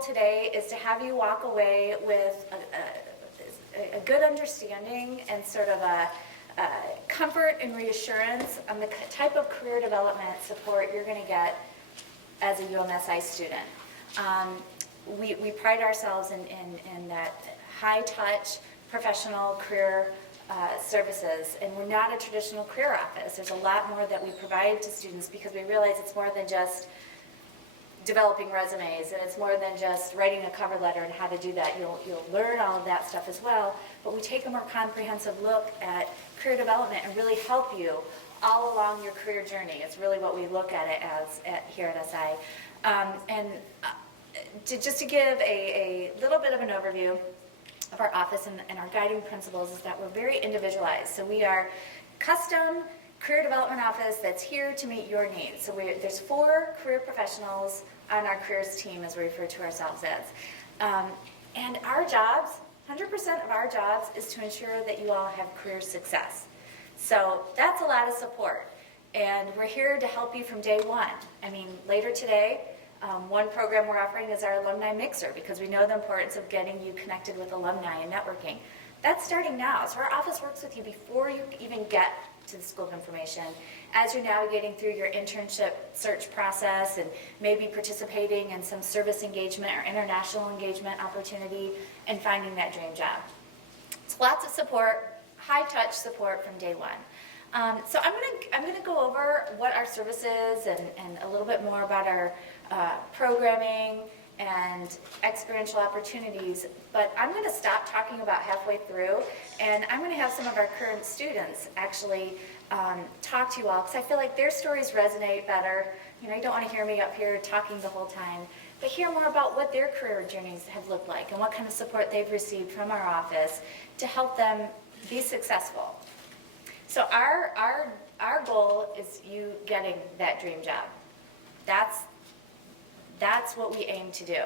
today is to have you walk away with a good understanding and sort of a comfort and reassurance on the type of career development support you're going to get as a UMSI student. We pride ourselves in that high-touch professional career services, and we're not a traditional career office. There's a lot more that we provide to students because we realize it's more than just developing resumes, and it's more than just writing a cover letter and how to do that. You'll learn all of that stuff as well, but we take a more comprehensive look at career development and really help you all along your career journey. It's really what we look at it as here at SI. Just to give a little bit of an overview of our office and our guiding principles is that we're very individualized. So we are custom career development office that's here to meet your needs. So there's 4 career professionals on our careers team, as we refer to ourselves as. And our jobs, 100% of our jobs is to ensure that you all have career success. So that's a lot of support. And we're here to help you from day one. I mean, later today, one program we're offering is our Alumni Mixer, because we know the importance of getting you connected with alumni and networking. That's starting now. So our office works with you before you even get to the School of Information, as you're navigating through your internship search process and maybe participating in some service engagement or international engagement opportunity and finding that dream job. It's lots of support, high-touch support from day one. So I'm going to go over what our service is and a little bit more about our programming and experiential opportunities, but I'm going to stop talking about halfway through, and I'm going to have some of our current students actually talk to you all, because I feel like their stories resonate better. You know, you don't want to hear me up here talking the whole time, but hear more about what their career journeys have looked like and what kind of support they've received from our office to help them be successful. So our goal is you getting that dream job. That's what we aim to do.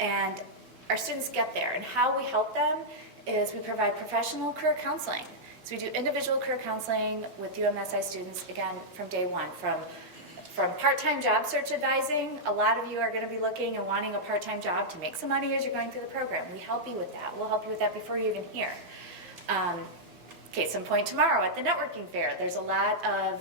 And our students get there. And how we help them is we provide professional career counseling. So we do individual career counseling with UMSI students, again, from day one. From part-time job search advising, a lot of you are going to be looking and wanting a part-time job to make some money as you're going through the program. We help you with that. We'll help you with that before you're even here. Case in point, tomorrow at the networking fair, there's a lot of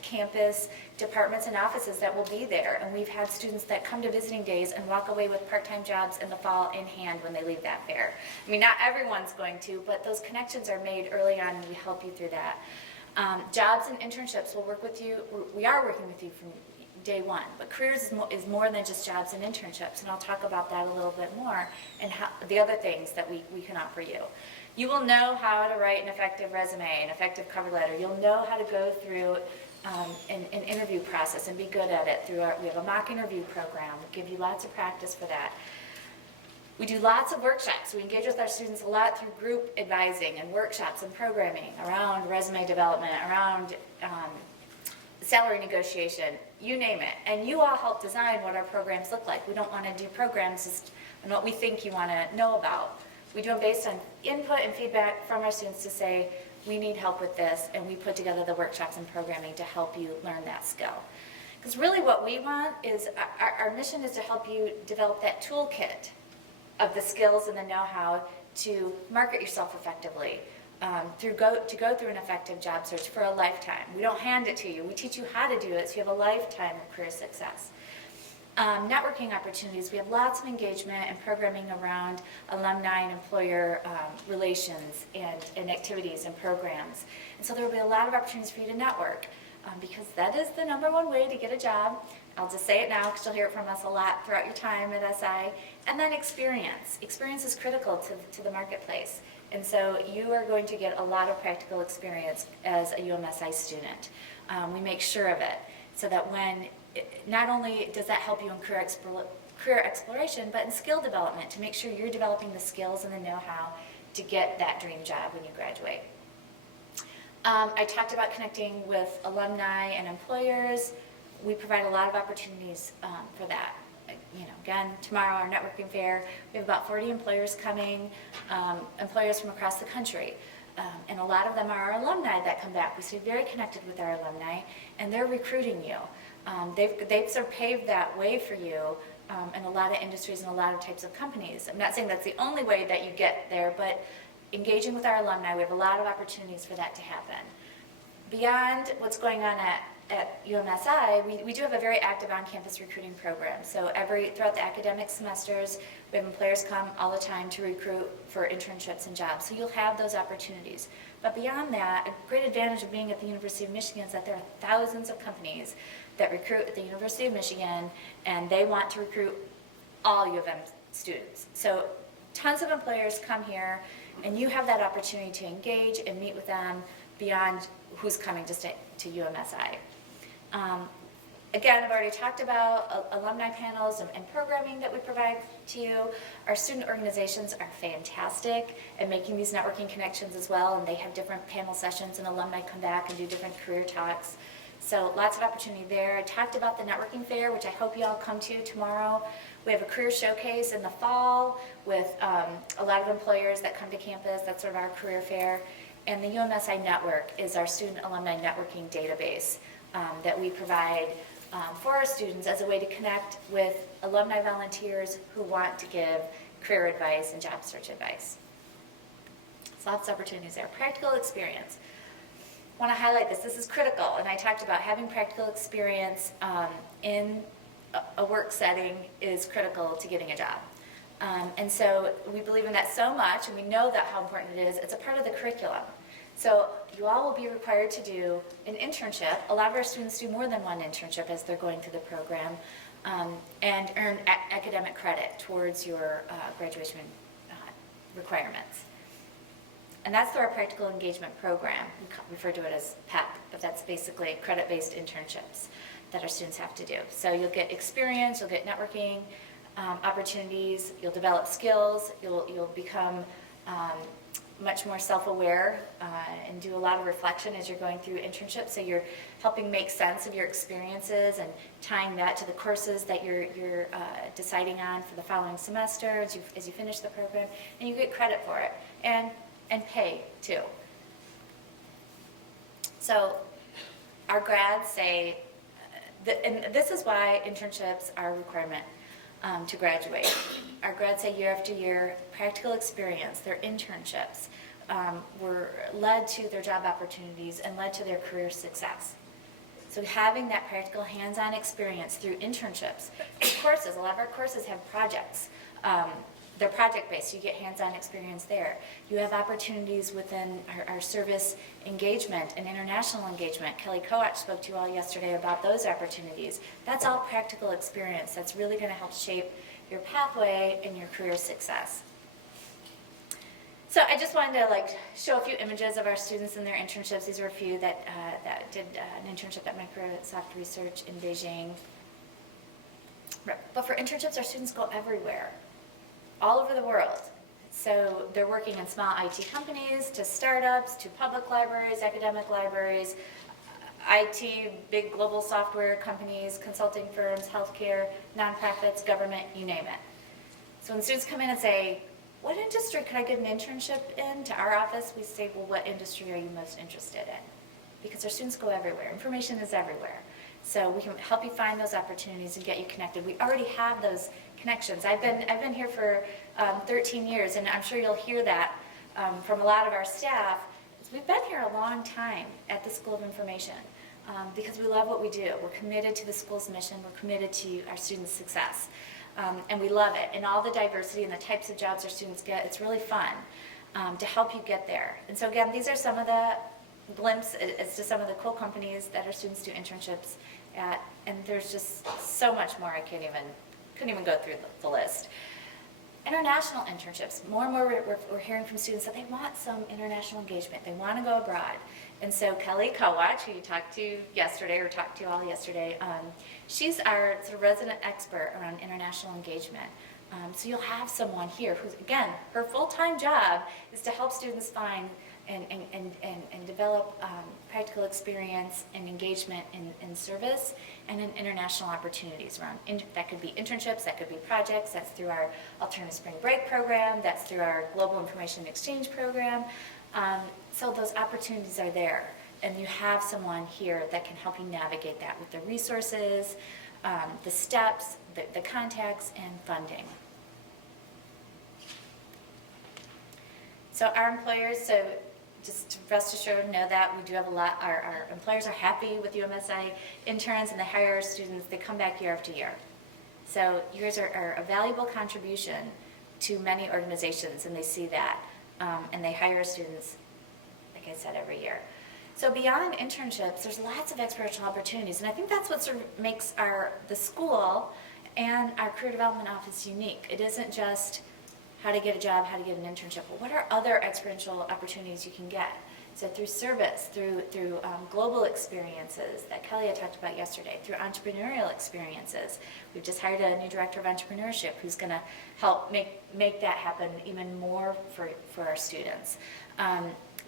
campus departments and offices that will be there, and we've had students that come to visiting days and walk away with part-time jobs in the fall in hand when they leave that fair. I mean, not everyone's going to, but those connections are made early on, and we help you through that. Jobs and internships will work with you. We are working with you from day one, but careers is more than just jobs and internships, and I'll talk about that a little bit more and how the other things that we can offer you. You will know how to write an effective resume, an effective cover letter. You'll know how to go through an interview process and be good at it. We have a mock interview program. We give you lots of practice for that. We do lots of workshops. We engage with our students a lot through group advising and workshops and programming around resume development, around salary negotiation, you name it. And you all help design what our programs look like. We don't want to do programs just on what we think you want to know about. We do them based on input and feedback from our students to say, we need help with this, and we put together the workshops and programming to help you learn that skill. Because really what we want is, our mission is to help you develop that toolkit of the skills and the know-how to market yourself effectively, to go through an effective job search for a lifetime. We don't hand it to you. We teach you how to do it so you have a lifetime of career success. Networking opportunities. We have lots of engagement and programming around alumni and employer relations and activities and programs. And so there will be a lot of opportunities for you to network because that is the #1 way to get a job. I'll just say it now because you'll hear it from us a lot throughout your time at SI. And then experience. Experience is critical to the marketplace. And so you are going to get a lot of practical experience as a UMSI student. We make sure of it so that not only does that help you in career exploration, but in skill development to make sure you're developing the skills and the know-how to get that dream job when you graduate. I talked about connecting with alumni and employers. We provide a lot of opportunities for that. You know, again, tomorrow our networking fair, we have about 40 employers coming, employers from across the country. And a lot of them are our alumni that come back. We stay very connected with our alumni, and they're recruiting you. They've sort of paved that way for you in a lot of industries and a lot of types of companies. I'm not saying that's the only way that you get there, but engaging with our alumni, we have a lot of opportunities for that to happen. Beyond what's going on at UMSI, we do have a very active on-campus recruiting program. So throughout the academic semesters, we have employers come all the time to recruit for internships and jobs. So you'll have those opportunities. But beyond that, a great advantage of being at the University of Michigan is that there are thousands of companies that recruit at the University of Michigan, and they want to recruit all U of M students. So tons of employers come here, and you have that opportunity to engage and meet with them beyond who's coming just to UMSI. Again, I've already talked about alumni panels and programming that we provide to you. Our student organizations are fantastic at making these networking connections as well, and they have different panel sessions, and alumni come back and do different career talks. So lots of opportunity there. I talked about the networking fair, which I hope you all come to tomorrow. We have a career showcase in the fall with a lot of employers that come to campus. That's sort of our career fair. And the UMSI Network is our student alumni networking database that we provide for our students as a way to connect with alumni volunteers who want to give career advice and job search advice. So lots of opportunities there. Practical experience. I want to highlight this. This is critical, and I talked about having practical experience in a work setting is critical to getting a job. And so we believe in that so much, and we know that how important it is. It's a part of the curriculum. So you all will be required to do an internship. A lot of our students do more than one internship as they're going through the program, and earn academic credit towards your graduation requirements. And that's through our practical engagement program. We refer to it as PEP, but that's basically credit-based internships that our students have to do. So you'll get experience, you'll get networking opportunities, you'll develop skills, you'll become much more self-aware and do a lot of reflection as you're going through internships. So you're helping make sense of your experiences and tying that to the courses that you're deciding on for the following semester as you finish the program, and you get credit for it and pay too. So our grads say, and this is why internships are a requirement to graduate. Our grads say year after year, practical experience, their internships were led to their job opportunities and led to their career success. So having that practical hands-on experience through internships. The courses, a lot of our courses have projects. They're project-based, you get hands-on experience there. You have opportunities within our service engagement and international engagement. Kelly Koach spoke to you all yesterday about those opportunities. That's all practical experience. That's really going to help shape your pathway and your career success. So I just wanted to show a few images of our students and their internships. These are a few that did an internship at Microsoft Research in Beijing. But for internships, our students go everywhere, all over the world. So they're working in small IT companies, to startups, to public libraries, academic libraries, IT, big global software companies, consulting firms, healthcare, nonprofits, government, you name it. So when students come in and say, what industry could I get an internship in? To our office, we say, well, what industry are you most interested in? Because our students go everywhere. Information is everywhere. So we can help you find those opportunities and get you connected. We already have those connections. I've been here for 13 years, and I'm sure you'll hear that from a lot of our staff. We've been here a long time at the School of Information because we love what we do. We're committed to the school's mission. We're committed to our students' success, and we love it. And all the diversity and the types of jobs our students get, it's really fun to help you get there. And so again, these are some of the glimpse as to some of the cool companies that our students do internships at, and there's just so much more. I couldn't even go through the list. International internships. More and more we're hearing from students that they want some international engagement. They want to go abroad. And so Kelly Koach, who you talked to yesterday, or talked to you all yesterday, she's our sort of resident expert around international engagement. So you'll have someone here who's, again, her full-time job is to help students find and develop practical experience and engagement in service and in international opportunities around. That could be internships, that could be projects, that's through our Alternative Spring Break program, that's through our Global Information Exchange program. So those opportunities are there, and you have someone here that can help you navigate that with the resources, the steps, the contacts, and funding. So our employers, so just rest assured, know that we do have a lot, our employers are happy with UMSI interns, and they hire our students, they come back year after year. So you guys are a valuable contribution to many organizations, and they see that, and they hire students, like I said, every year. So beyond internships, there's lots of experiential opportunities, and I think that's what sort of makes the school and our career development office unique. It isn't just how to get a job, how to get an internship, but what are other experiential opportunities you can get? So through service, through global experiences that Kelly had talked about yesterday, through entrepreneurial experiences. We've just hired a new director of entrepreneurship who's going to help make that happen even more for our students.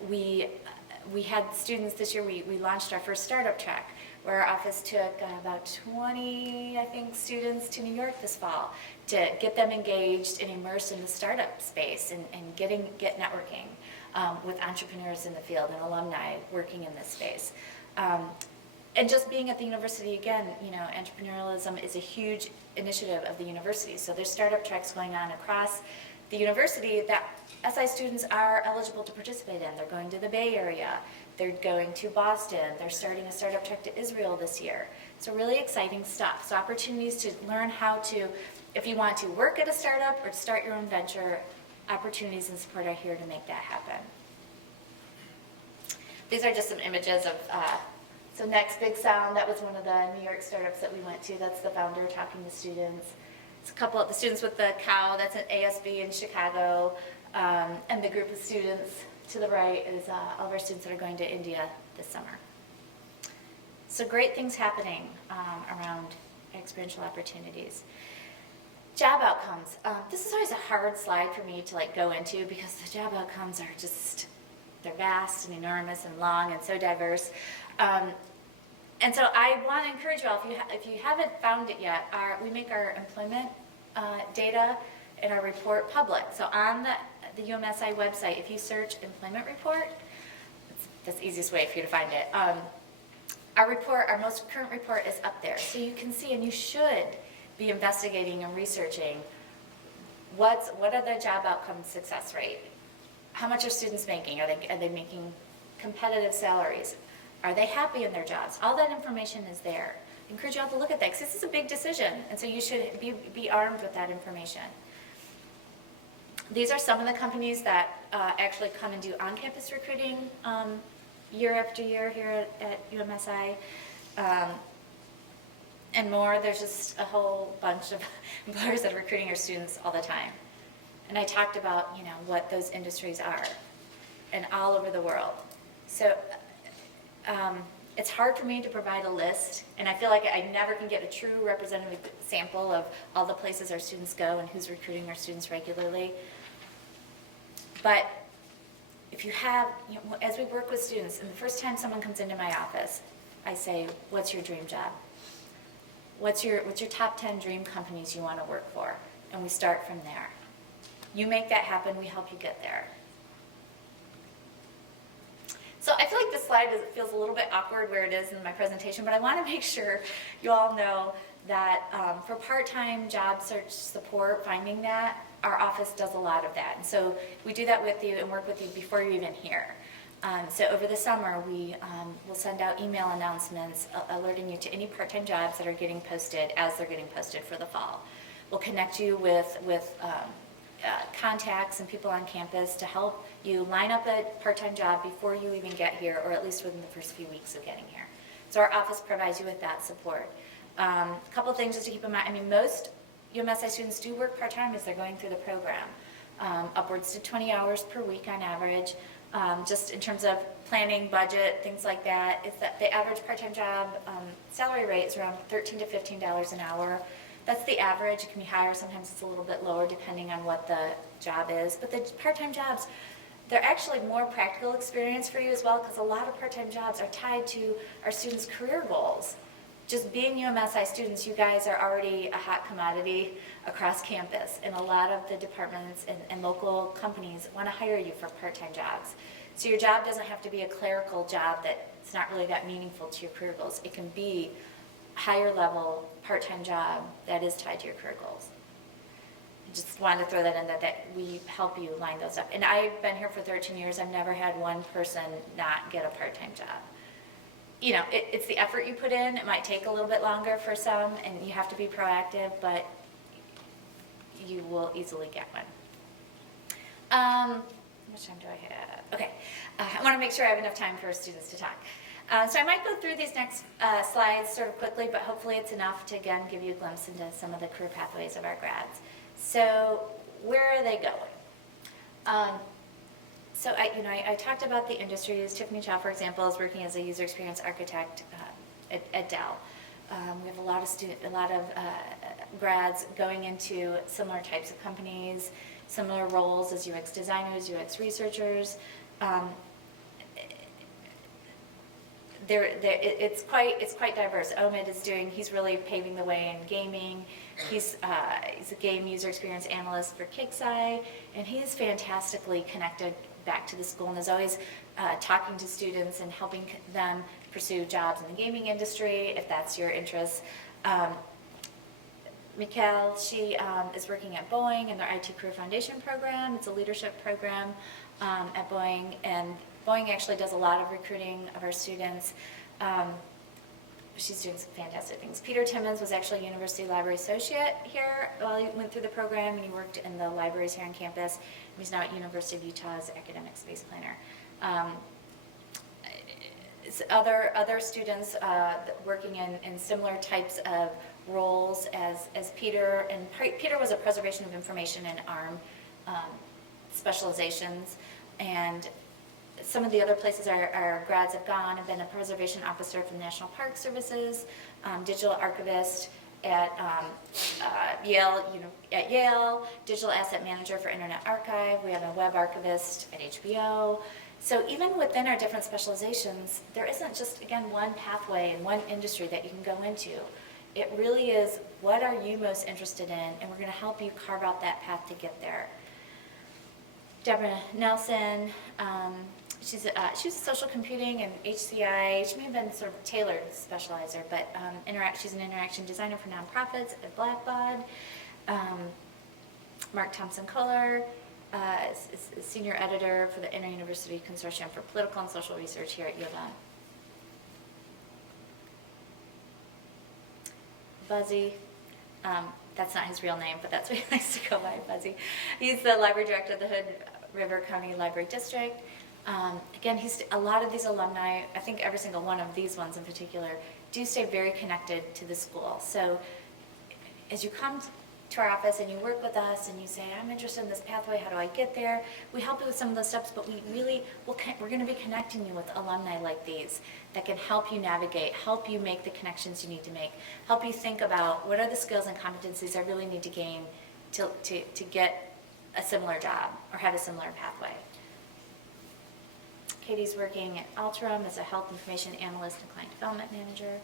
We had students this year, we launched our first startup track, where our office took about 20, I think, students to New York this fall to get them engaged and immersed in the startup space and get networking with entrepreneurs in the field and alumni working in this space. And just being at the university, again, entrepreneurialism is a huge initiative of the university. So there's startup tracks going on across the university that SI students are eligible to participate in. They're going to the Bay Area. They're going to Boston. They're starting a startup track to Israel this year. So really exciting stuff. So opportunities to learn how to, if you want to work at a startup or to start your own venture, opportunities and support are here to make that happen. These are just some images of, so Next Big Sound, that was one of the New York startups that we went to. That's the founder talking to students. It's a couple of the students with the cow, that's at ASB in Chicago. And the group of students to the right is all of our students that are going to India this summer. So great things happening around experiential opportunities. Job outcomes. This is always a hard slide for me to go into because the job outcomes are just, they're vast and enormous and long and so diverse. And so I want to encourage you all, if you haven't found it yet, we make our employment data and our report public. So on the UMSI website, if you search employment report, that's the easiest way for you to find it. Our most current report is up there. So you can see, and you should be investigating and researching what are the job outcomes success rate? How much are students making? Are they making competitive salaries? Are they happy in their jobs? All that information is there. I encourage you all to look at that because this is a big decision, and so you should be armed with that information. These are some of the companies that actually come and do on-campus recruiting year after year here at UMSI. And more, there's just a whole bunch of employers that are recruiting our students all the time. And I talked about, what those industries are and all over the world. So it's hard for me to provide a list, and I feel like I never can get a true representative sample of all the places our students go and who's recruiting our students regularly. But if you have, as we work with students, and the first time someone comes into my office, I say, what's your dream job? What's your top 10 dream companies you want to work for? And we start from there. You make that happen, we help you get there. So I feel like this slide feels a little bit awkward where it is in my presentation, but I want to make sure you all know that for part-time job search support, finding that, our office does a lot of that. And so we do that with you and work with you before you're even here. So over the summer, we will send out email announcements alerting you to any part-time jobs that are getting posted as they're getting posted for the fall. We'll connect you with contacts and people on campus to help you line up a part-time job before you even get here, or at least within the first few weeks of getting here. So our office provides you with that support. A couple things just to keep in mind. Most UMSI students do work part-time as they're going through the program, upwards to 20 hours per week on average. Just in terms of planning, budget, things like that, it's that the average part-time job salary rate is around $13 to $15 an hour. That's the average. It can be higher. Sometimes it's a little bit lower depending on what the job is. But the part-time jobs, they're actually more practical experience for you as well, because a lot of part-time jobs are tied to our students' career goals. Just being UMSI students, you guys are already a hot commodity across campus, and a lot of the departments and local companies want to hire you for part-time jobs. So your job doesn't have to be a clerical job that's not really that meaningful to your career goals. It can be higher level part-time job that is tied to your career goals. I just wanted to throw that in, that we help you line those up. And I've been here for 13 years. I've never had one person not get a part-time job. You know, it's the effort you put in. It might take a little bit longer for some, and you have to be proactive, but you will easily get one. How much time do I have? Okay, I want to make sure I have enough time for students to talk. So I might go through these next slides sort of quickly, but hopefully it's enough to, again, give you a glimpse into some of the career pathways of our grads. So where are they going? So I talked about the industries. Tiffany Chow, for example, is working as a user experience architect at Dell. We have a lot of grads going into similar types of companies, similar roles as UX designers, UX researchers. It's quite diverse. Omid he's really paving the way in gaming. He's a game user experience analyst for Kicksai, and he's fantastically connected back to the school and is always talking to students and helping them pursue jobs in the gaming industry, if that's your interest. Mikkel, she is working at Boeing in their IT Career Foundation program. It's a leadership program at Boeing, and Boeing actually does a lot of recruiting of our students. She's doing some fantastic things. Peter Timmons was actually a University Library Associate here while he went through the program, and he worked in the libraries here on campus. He's now at University of Utah as academic space planner. Other students working in similar types of roles as Peter, and Peter was a preservation of information and ARM specializations, and some of the other places our grads have gone have been a preservation officer for the National Park Services, digital archivist at Yale, digital asset manager for Internet Archive. We have a web archivist at HBO. So even within our different specializations, there isn't just, again, one pathway and one industry that you can go into. It really is, what are you most interested in, and we're going to help you carve out that path to get there. Deborah Nelson, she's a social computing and HCI. She may have been sort of tailored specializer, but she's an interaction designer for nonprofits at Blackbaud. Mark Thompson-Kohler is senior editor for the Inter-University Consortium for Political and Social Research here at U of M. Buzzy, that's not his real name, but that's what he likes to go by, Buzzy. He's the library director of the Hood River County Library District. Again, a lot of these alumni, I think every single one of these ones in particular, do stay very connected to the school. So as you come to our office and you work with us and you say, I'm interested in this pathway, how do I get there? We help you with some of those steps, but we're going to be connecting you with alumni like these that can help you navigate, help you make the connections you need to make, help you think about what are the skills and competencies I really need to gain to get a similar job or have a similar pathway. Katie's working at Alterum as a health information analyst and client development manager.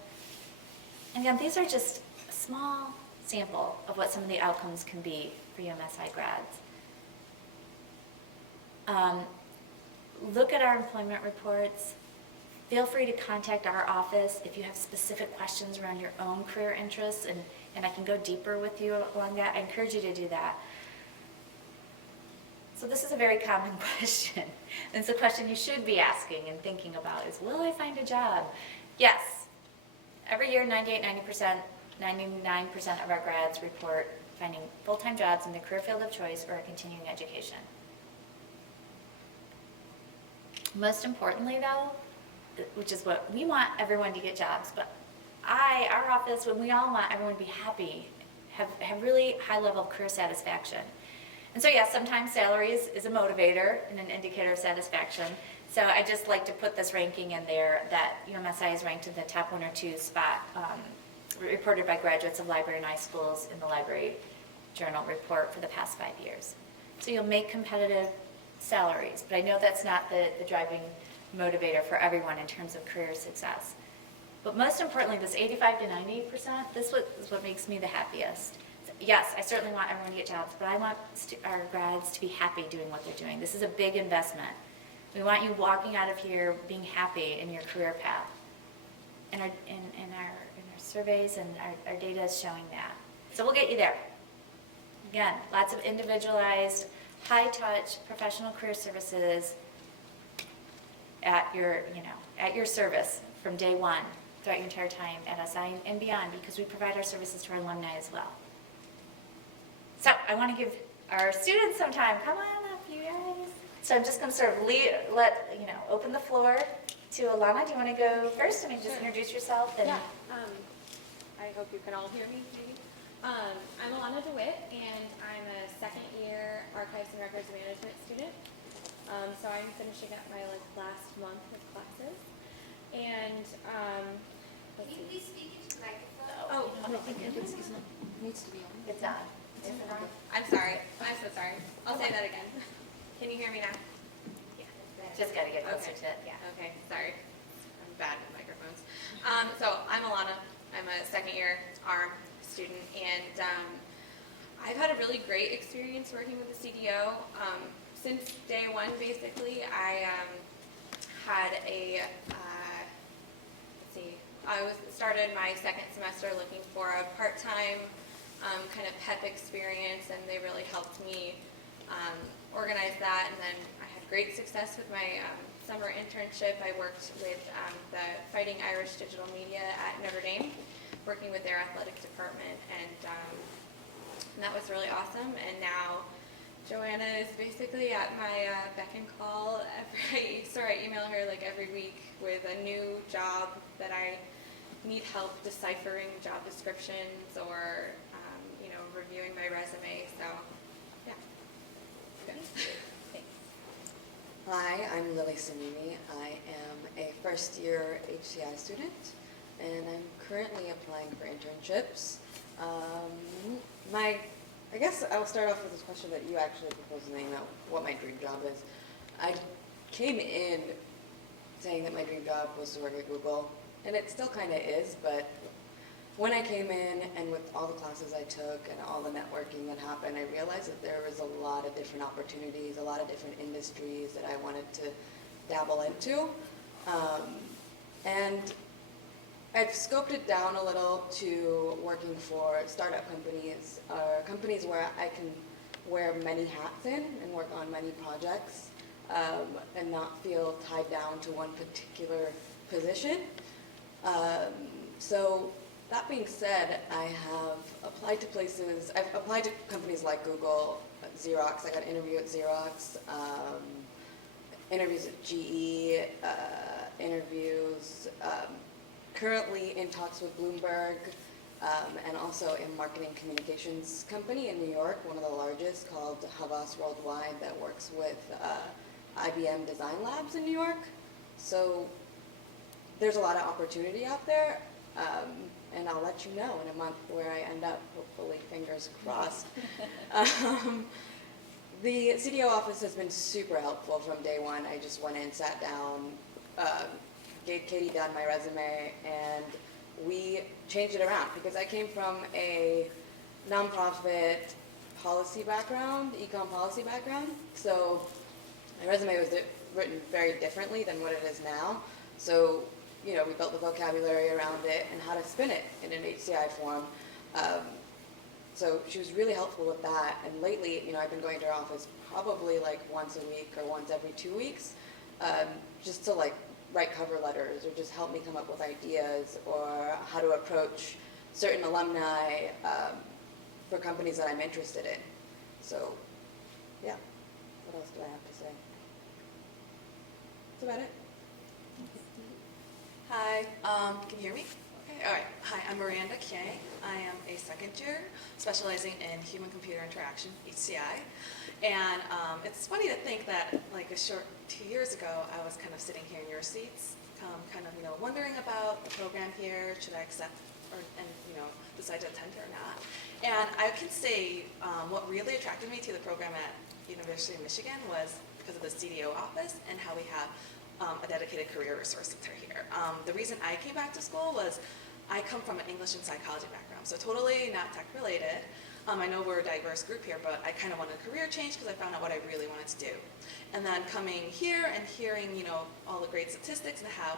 And again, these are just a small sample of what some of the outcomes can be for UMSI grads. Look at our employment reports. Feel free to contact our office if you have specific questions around your own career interests, and I can go deeper with you along that. I encourage you to do that. So this is a very common question. And it's a question you should be asking and thinking about is, will I find a job? Yes. Every year, 99% of our grads report finding full-time jobs in the career field of choice or continuing education. Most importantly, though, which is what we want everyone to get jobs, but our office, when we all want everyone to be happy, have really high level of career satisfaction. And so yes, sometimes salary is a motivator and an indicator of satisfaction. So I just like to put this ranking in there that UMSI is ranked in the top 1 or 2 spot reported by graduates of library and high schools in the Library Journal report for the past 5 years. So you'll make competitive salaries, but I know that's not the driving motivator for everyone in terms of career success. But most importantly, this 85 to 90%, this is what makes me the happiest. Yes, I certainly want everyone to get jobs, but I want our grads to be happy doing what they're doing. This is a big investment. We want you walking out of here being happy in your career path. And our surveys, and our data is showing that. So we'll get you there. Again, lots of individualized, high-touch professional career services at your service from day one throughout your entire time at SI and beyond, because we provide our services to our alumni as well. So I want to give our students some time. Come on up, you guys. So I'm just going to sort of open the floor to Alana. Do you want to go first? I mean, just introduce yourself. And yeah. I hope you can all hear me. Maybe. I'm Alana DeWitt, and I'm a second-year Archives and Records Management student. So I'm finishing up my last month of classes, and Can you please speak into the microphone? oh, It needs to be on. it's on. I'm sorry. I'm so sorry. I'll say that again. Can you hear me now? Yeah. Just got to get closer to it. Yeah. Okay, sorry. I'm bad with microphones. So I'm Alana. I'm a second-year ARM student, and I've had a really great experience working with the CDO. Since day one, basically, I had I started my second semester looking for a part-time kind of PEP experience, and they really helped me organize that. And then I had great success with my summer internship. I worked with the Fighting Irish Digital Media at Notre Dame, working with their athletic department, and that was really awesome. And now Joanna is basically at my beck and call. I email her every week with a new job that I need help deciphering job descriptions or reviewing my resume. So yeah. Thanks. Hi, I'm Lily Samimi. I am a first-year HCI student, and I'm currently applying for internships. I guess I'll start off with this question that you actually proposed to me about what my dream job is. I came in saying that my dream job was to work at Google, and it still kind of is, but when I came in and with all the classes I took and all the networking that happened, I realized that there was a lot of different opportunities, a lot of different industries that I wanted to dabble into. And I've scoped it down a little to working for startup companies, or companies where I can wear many hats in and work on many projects, and not feel tied down to one particular position. So that being said, I have applied to places, I've applied to companies like Google, Xerox. I got an interview at Xerox, interviews at GE, interviews, currently in talks with Bloomberg, and also a marketing communications company in New York, one of the largest, called Havas Worldwide, that works with IBM Design Labs in New York. So there's a lot of opportunity out there, and I'll let you know in a month where I end up, hopefully, fingers crossed. The CDO office has been super helpful from day one. I just went in, sat down, gave Katie Dunn my resume, and we changed it around because I came from a nonprofit policy background, econ policy background. So my resume was written very differently than what it is now. So, we built the vocabulary around it and how to spin it in an HCI form. So she was really helpful with that. And lately, I've been going to her office probably once a week or once every 2 weeks, just to write cover letters or just help me come up with ideas or how to approach certain alumni for companies that I'm interested in. So, yeah. What else do I have to say? That's about it. Hi, can you hear me? Okay, all right. Hi, I'm Miranda Kay. I am a second year specializing in human-computer interaction, HCI. And it's funny to think that a short 2 years ago, I was kind of sitting here in your seats, wondering about the program here, should I accept and decide to attend it or not. And I can say what really attracted me to the program at University of Michigan was because of the CDO office and how we have a dedicated career resource center here. The reason I came back to school was I come from an English and psychology background, so totally not tech related. I know we're a diverse group here, but I kind of wanted a career change because I found out what I really wanted to do. And then coming here and hearing, all the great statistics and how,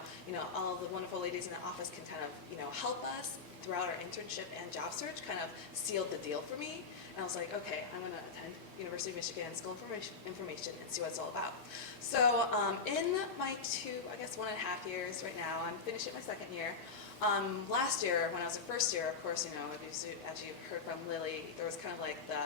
all the wonderful ladies in the office can kind of, help us throughout our internship and job search kind of sealed the deal for me. And I was like, okay, I'm going to attend University of Michigan School of Information and see what it's all about. So in my 1.5 years right now, I'm finishing my second year. Last year, when I was in first year, of course, as you heard from Lily, there was kind of like the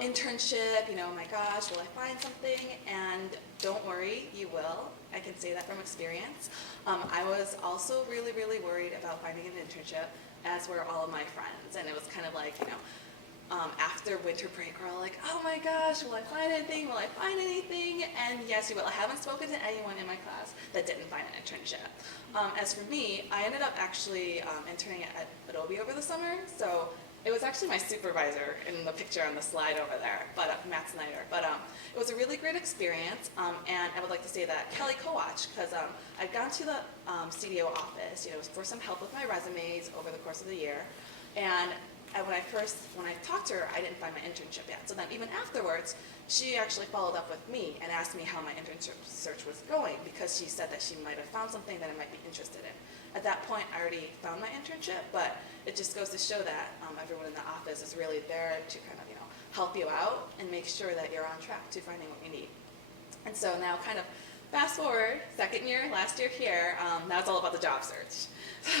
internship, oh my gosh, will I find something? And don't worry, you will. I can say that from experience. I was also really, really worried about finding an internship, as were all of my friends. And it was kind of like, after winter break, we're all like, oh my gosh, will I find anything? Will I find anything? And yes, you will. I haven't spoken to anyone in my class that didn't find an internship. As for me, I ended up actually interning at Adobe over the summer. So it was actually my supervisor in the picture on the slide over there, but Matt Snyder. But it was a really great experience, and I would like to say that Kelly Kowach, because I'd gone to the CDO office, for some help with my resumes over the course of the year, and when I talked to her, I didn't find my internship yet. So then even afterwards, she actually followed up with me and asked me how my internship search was going, because she said that she might have found something that I might be interested in. At that point, I already found my internship, but it just goes to show that everyone in the office is really there to kind of, help you out and make sure that you're on track to finding what you need. And so now kind of fast forward, second year, last year here, now it's all about the job search.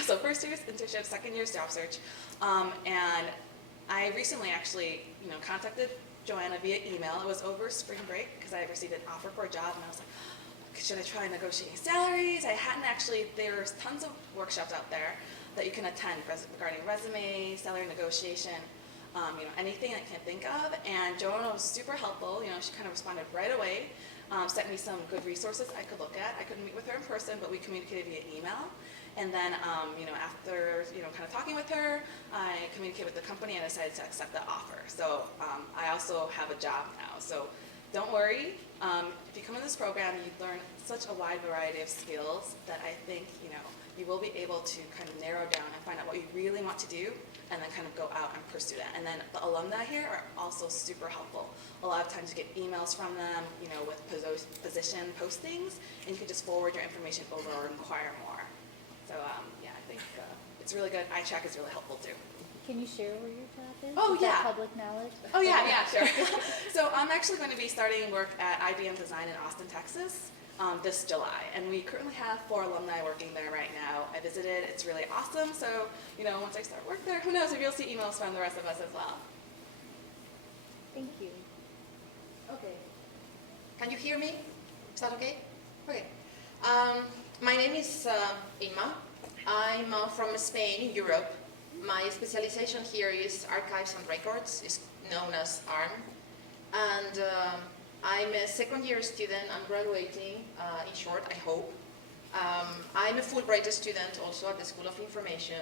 So first year's internship, second year's job search. And I recently actually, contacted Joanna via email. It was over spring break because I received an offer for a job, and I was like, should I try negotiating salaries? I hadn't actually, there's tons of workshops out there that you can attend regarding resume, salary negotiation, anything I can think of. And Joanna was super helpful. She kind of responded right away, sent me some good resources I could look at. I couldn't meet with her in person, but we communicated via email. And then, after, kind of talking with her, I communicated with the company and decided to accept the offer. So I also have a job now. So don't worry. If you come in this program, you learn such a wide variety of skills that I think, you will be able to kind of narrow down and find out what you really want to do, and then kind of go out and pursue that. And then the alumni here are also super helpful. A lot of times you get emails from them, with position postings, and you can just forward your information over or inquire more. So I think it's really good. iCheck is really helpful too. Can you share where your job is? Oh, Is that yeah. public knowledge? Oh yeah, sure. So I'm actually going to be starting work at IBM Design in Austin, Texas this July. And we currently have 4 alumni working there right now. I visited, it's really awesome. So, once I start work there, who knows, maybe you'll see emails from the rest of us as well. Thank you. Okay. Can you hear me? Is that okay? Okay. My name is Inma. I'm from Spain, Europe. My specialization here is archives and records. It's known as ARM. And I'm a second-year student. I'm graduating, in short, I hope. I'm a Fulbright student also at the School of Information.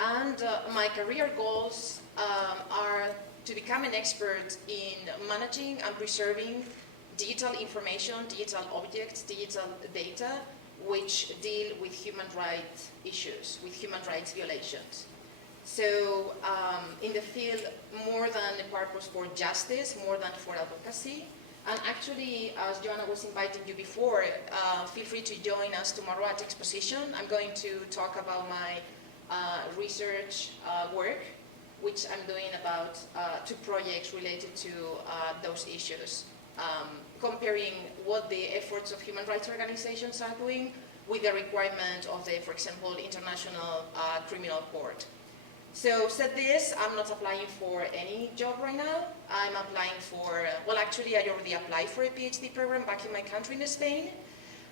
And my career goals are to become an expert in managing and preserving digital information, digital objects, digital data, which deal with human rights issues, with human rights violations. So in the field, more than a purpose for justice, more than for advocacy. And actually, as Joanna was inviting you before, feel free to join us tomorrow at Exposition. I'm going to talk about my research work, which I'm doing about 2 projects related to those issues, comparing what the efforts of human rights organizations are doing with the requirement of the, for example, International Criminal Court. So said this, I'm not applying for any job right now. I'm applying for, well, actually, I already applied for a PhD program back in my country in Spain.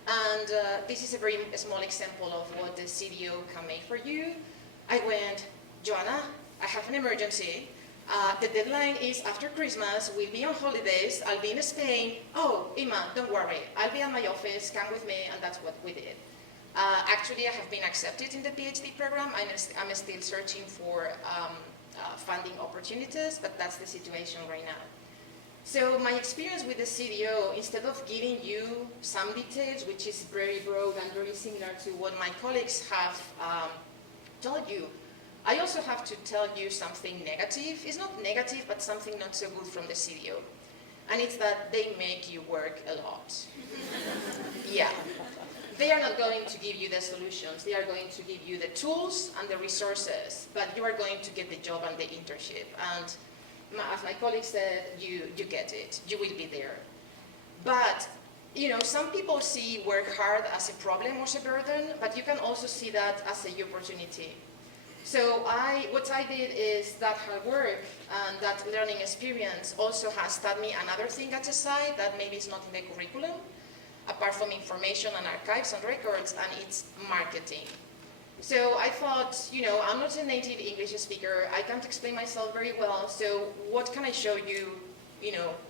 And this is a very small example of what the CDO can make for you. I went, Joanna, I have an emergency. The deadline is after Christmas. We'll be on holidays. I'll be in Spain. Oh, Ima, don't worry. I'll be at my office. Come with me. And that's what we did. Actually, I have been accepted in the PhD program. I'm still searching for funding opportunities, but that's the situation right now. So my experience with the CDO, instead of giving you some details, which is very broad and very similar to what my colleagues have told you, I also have to tell you something negative. It's not negative, but something not so good from the CDO. and it's that they make you work a lot. Yeah. They are not going to give you the solutions. They are going to give you the tools and the resources, but you are going to get the job and the internship. And as my colleague said, you get it. You will be there. But some people see work hard as a problem or as a burden, but you can also see that as an opportunity. So what I did is that hard work and that learning experience also has taught me another thing at the side that maybe is not in the curriculum, apart from information and archives and records, and it's marketing. So I thought, I'm not a native English speaker, I can't explain myself very well, so what can I show you,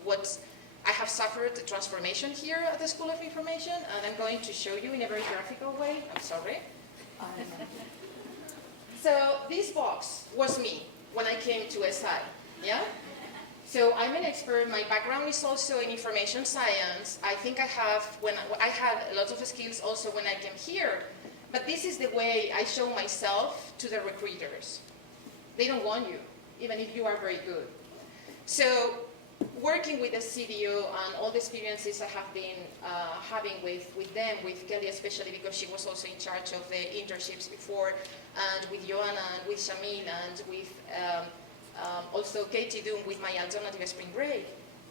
what I have suffered a transformation here at the School of Information, and I'm going to show you in a very graphical way. I'm sorry. So this box was me when I came to SI, yeah? So I'm an expert. My background is also in information science. I think I had a lot of skills also when I came here, but this is the way I show myself to the recruiters. They don't want you, even if you are very good. So working with the CDO and all the experiences I have been having with them, with Kelly especially because she was also in charge of the internships before, and with Joanna and with Shamil and with also Katie Doom with my alternative spring break.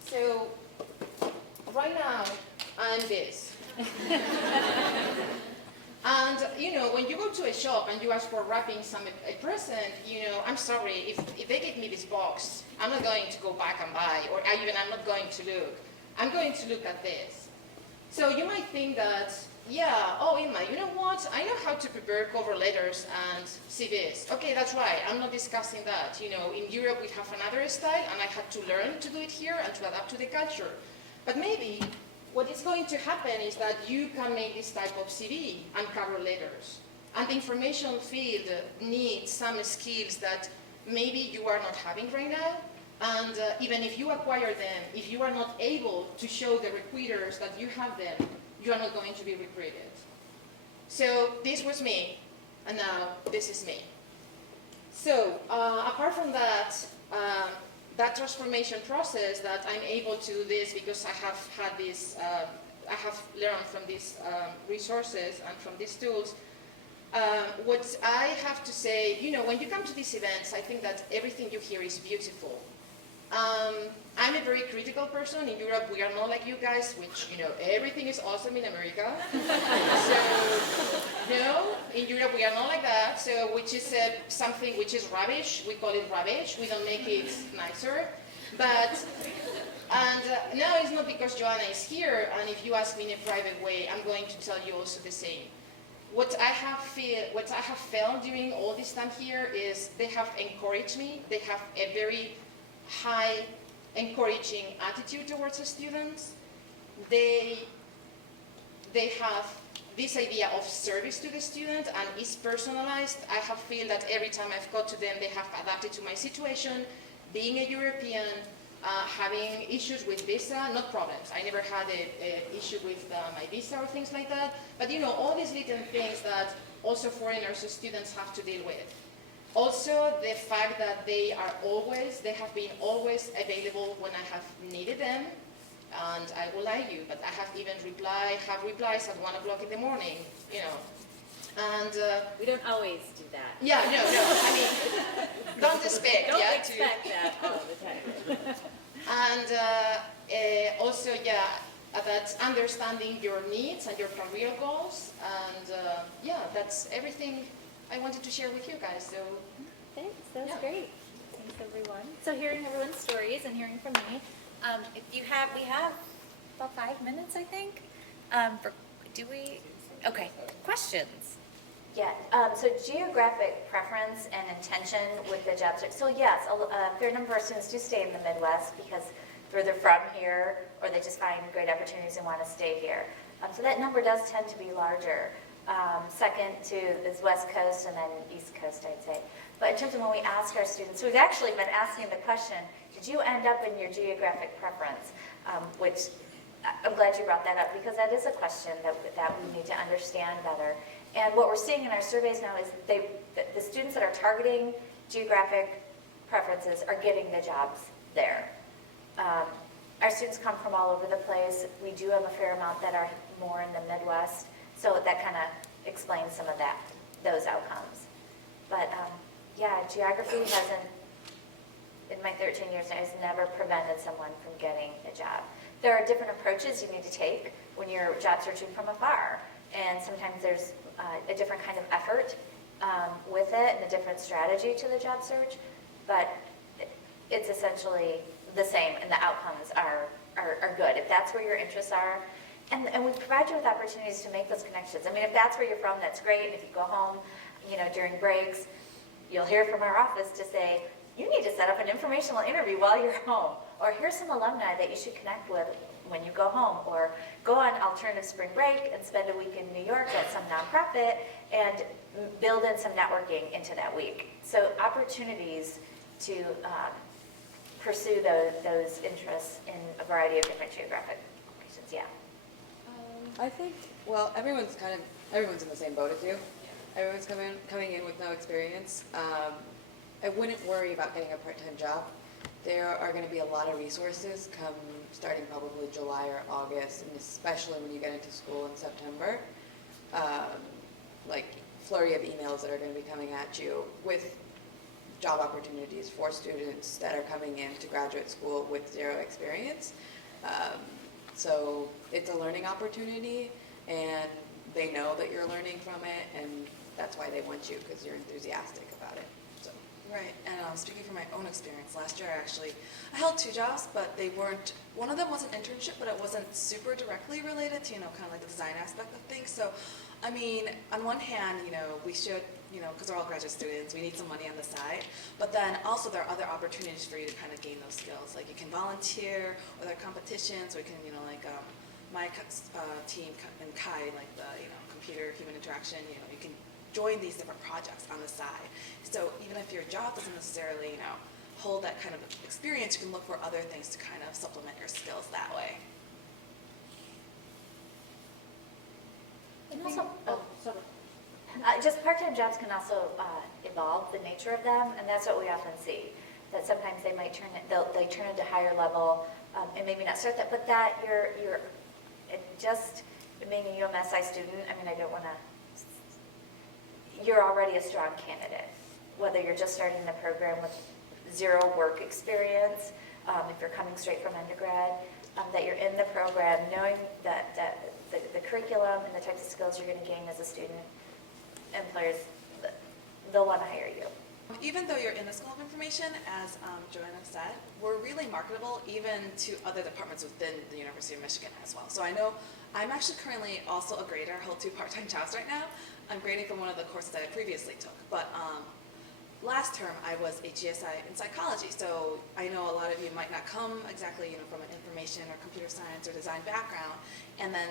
So right now, I'm this. And when you go to a shop and you ask for wrapping a present, I'm sorry, if they give me this box, I'm not going to go back and buy, or I'm not going to look. I'm going to look at this. So you might think that, yeah, oh Emma, you know what? I know how to prepare cover letters and CVs. Okay, that's right, I'm not discussing that. In Europe we have another style and I had to learn to do it here and to adapt to the culture. But maybe what is going to happen is that you can make this type of CV and cover letters. And the information field needs some skills that maybe you are not having right now. And even if you acquire them, if you are not able to show the recruiters that you have them, you are not going to be recruited. So this was me, and now this is me. So apart from that, that transformation process that I'm able to do this because I have had this, I have learned from these resources and from these tools. What I have to say, when you come to these events, I think that everything you hear is beautiful. I'm a very critical person. In Europe, we are not like you guys, which, everything is awesome in America. So, no, in Europe, we are not like that. So, which is something which is rubbish. We call it rubbish. We don't make it nicer. But, no, it's not because Joanna is here. And if you ask me in a private way, I'm going to tell you also the same. What I have felt during all this time here is they have encouraged me. They have a very high encouraging attitude towards the students. They have this idea of service to the student and it's personalized. I have feel that every time I've got to them, they have adapted to my situation. Being a European, having issues with visa, not problems. I never had an issue with my visa or things like that. But all these little things that also foreigners or students have to deal with. Also, the fact that they have been always available when I have needed them, and I will lie you, but I have even have replies at 1 o'clock in the morning, and We don't always do that. yeah, no, I mean, don't expect, Don't yeah, expect that all the time. and also, yeah, that understanding your needs and your career goals, and yeah, that's everything I wanted to share with you guys. So Thanks, that was Yeah. great. Thanks, everyone. So hearing everyone's stories and hearing from me, we have about 5 minutes, I think. Okay, questions? Yeah, so geographic preference and intention with the job search. So yes, a fair number of students do stay in the Midwest because they're from here or they just find great opportunities and want to stay here. So that number does tend to be larger. Second to is West Coast and then East Coast, I'd say. But in terms of when we ask our students, we've actually been asking the question, did you end up in your geographic preference? Which I'm glad you brought that up because that is a question that we need to understand better. And what we're seeing in our surveys now is the students that are targeting geographic preferences are getting the jobs there. Our students come from all over the place. We do have a fair amount that are more in the Midwest, so that kind of explains some of those outcomes. But yeah, geography hasn't, in my 13 years now, has never prevented someone from getting a job. There are different approaches you need to take when you're job searching from afar, and sometimes there's a different kind of effort with it and a different strategy to the job search, but it's essentially the same, and the outcomes are good if that's where your interests are. And we provide you with opportunities to make those connections. I mean, if that's where you're from, that's great. If you go home, during breaks, you'll hear from our office to say, you need to set up an informational interview while you're home. Or here's some alumni that you should connect with when you go home. Or go on alternative spring break and spend a week in New York at some nonprofit and build in some networking into that week. So opportunities to pursue those interests in a variety of different geographic locations, yeah. I think, well, everyone's in the same boat as you. Everyone's coming in with no experience. I wouldn't worry about getting a part-time job. There are going to be a lot of resources starting probably July or August, and especially when you get into school in September. Like flurry of emails that are going to be coming at you with job opportunities for students that are coming into graduate school with zero experience. So it's a learning opportunity, and they know that you're learning from it, and that's why they want you, because you're enthusiastic about it. So. Right, and speaking from my own experience, last year I held 2 jobs, but they weren't, one of them was an internship, but it wasn't super directly related to, kind of like the design aspect of things. So, I mean, on one hand, we should, because we're all graduate students, we need some money on the side, but then also there are other opportunities for you to kind of gain those skills. Like you can volunteer, or there are competitions, or you can, my team in Kai, like the, computer human interaction, you can join these different projects on the side. So even if your job doesn't necessarily, hold that kind of experience, you can look for other things to kind of supplement your skills that way. And also, just part-time jobs can also evolve the nature of them, and that's what we often see. That sometimes they might turn into higher level, and maybe not start that, but that you're just being a UMSI student. I mean, I don't want to. You're already a strong candidate, whether you're just starting the program with zero work experience, if you're coming straight from undergrad, that you're in the program, knowing that the curriculum and the types of skills you're going to gain as a student, employers, they'll want to hire you. Even though you're in the School of Information, as Joanna said, we're really marketable even to other departments within the University of Michigan as well. So I know I'm actually currently also a grader. I hold 2 part-time jobs right now. I'm grading from one of the courses that I previously took. But last term, I was a GSI in psychology. So I know a lot of you might not come exactly from an information or computer science or design background. And then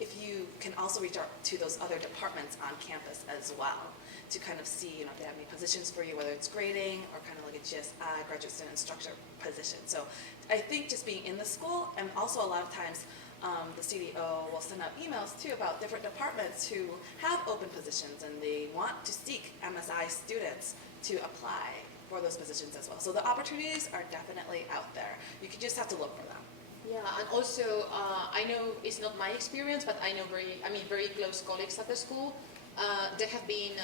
if you can also reach out to those other departments on campus as well to kind of see, if they have any positions for you, whether it's grading or kind of like a GSI, graduate student instructor position. So I think just being in the school, and also a lot of times the CDO will send out emails too about different departments who have open positions and they want to seek MSI students to apply for those positions as well. So the opportunities are definitely out there. You can just have to look for them. Yeah, and also I know it's not my experience, but I know very close colleagues at the school. They have been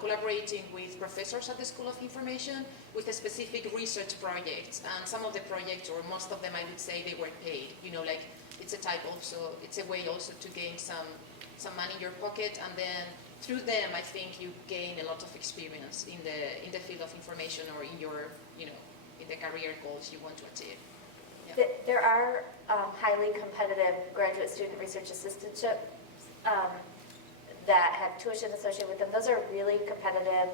collaborating with professors at the School of Information with a specific research projects. And some of the projects, or most of them, I would say they weren't paid. Like it's a type also, it's a way also to gain some money in your pocket, and then through them, I think you gain a lot of experience in the field of information or in your, in the career goals you want to achieve. Yeah. There are highly competitive graduate student research assistantships that have tuition associated with them. Those are really competitive.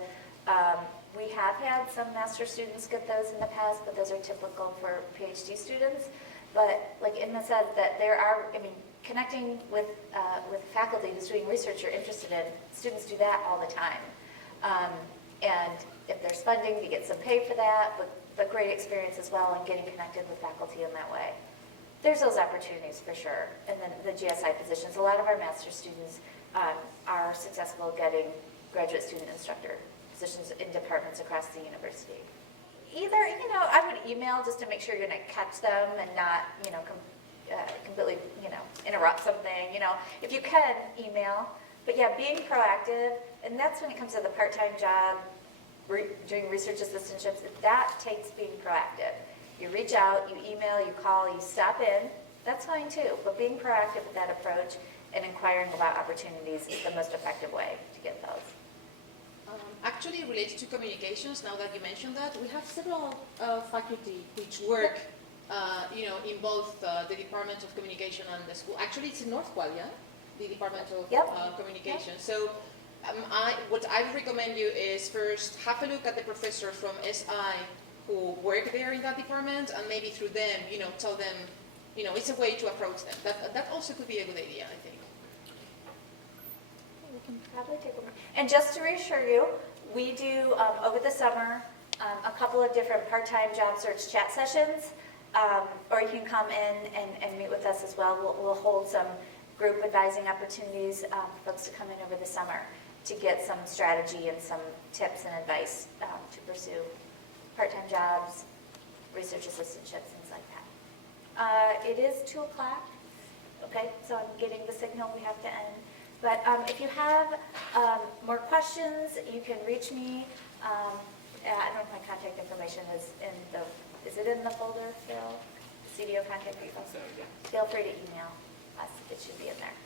We have had some master students get those in the past, but those are typical for PhD students. But like Inma said, that there are, connecting with faculty who's doing research you're interested in, students do that all the time. And if there's funding, you get some pay for that, but great experience as well in getting connected with faculty in that way. There's those opportunities for sure. And then the GSI positions, a lot of our master's students are successful getting graduate student instructor positions in departments across the university. Either, I would email just to make sure you're going to catch them and not, completely, interrupt something, If you can, email. But yeah, being proactive, and that's when it comes to the part-time job, doing research assistantships, that takes being proactive. You reach out, you email, you call, you stop in, that's fine too. But being proactive with that approach and inquiring about opportunities is the most effective way to get those. Actually, related to communications, now that you mentioned that, we have several faculty which work, in both the Department of Communication and the school. Actually, it's in North Qual, yeah? The Department of Communication. So what I would recommend you is first have a look at the professor from SI who work there in that department, and maybe through them, tell them, it's a way to approach them. That also could be a good idea, I think. We can probably take one more. And just to reassure you, we do, over the summer, a couple of different part-time job search chat sessions, or you can come in and meet with us as well. We'll hold some group advising opportunities for folks to come in over the summer to get some strategy and some tips and advice to pursue part-time jobs, research assistantships, things like that. It is 2 o'clock. Okay, so I'm getting the signal we have to end. But if you have more questions, you can reach me. I don't know if my contact information is is it in the folder, Phil? CDO contact info? Feel free to email us. It should be in there.